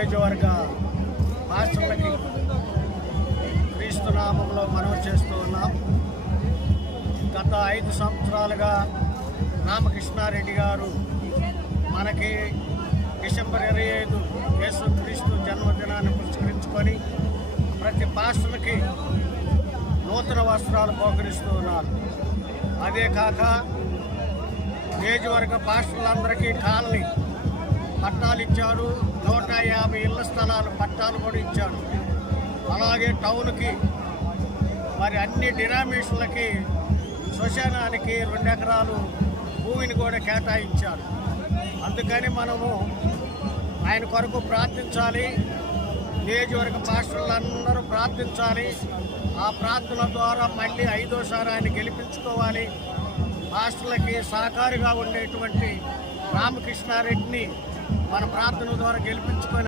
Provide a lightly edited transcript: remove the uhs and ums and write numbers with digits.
నియోజకవర్గ పాస్టర్లకి క్రీస్తు నామంలో మనవి చేస్తూ ఉన్నాం. గత 5 సంవత్సరాలుగా రామకృష్ణారెడ్డి గారు మనకి డిసెంబర్ 25 యేసుక్రీస్తు జన్మదినాన్ని పురస్కరించుకొని ప్రతి పాస్టర్కి నూతన వస్త్రాలు పోకరిస్తూ ఉన్నారు. అదే కాక నియోజకవర్గ పాస్టర్లందరికీ కాలనీ పట్టాలు ఇచ్చాడు. 150 ఇళ్ల స్థలాలు పట్టాలు కూడా ఇచ్చాడు. అలాగే టౌన్కి మరి అన్ని డినామినేషన్లకి శ్మశానానికి 2 ఎకరాలు భూమిని కూడా కేటాయించారు. అందుకని మనము ఆయన కొరకు ప్రార్థించాలి. నియోజకవర్గ పాస్టర్లందరూ ప్రార్థించాలి. ఆ ప్రార్థన ద్వారా మళ్ళీ 5వసారి ఆయన గెలిపించుకోవాలి. పాస్టర్లకి సహకారిగా ఉండేటువంటి రామకృష్ణారెడ్డిని మన ప్రార్థన ద్వారా గెలిపించుకొని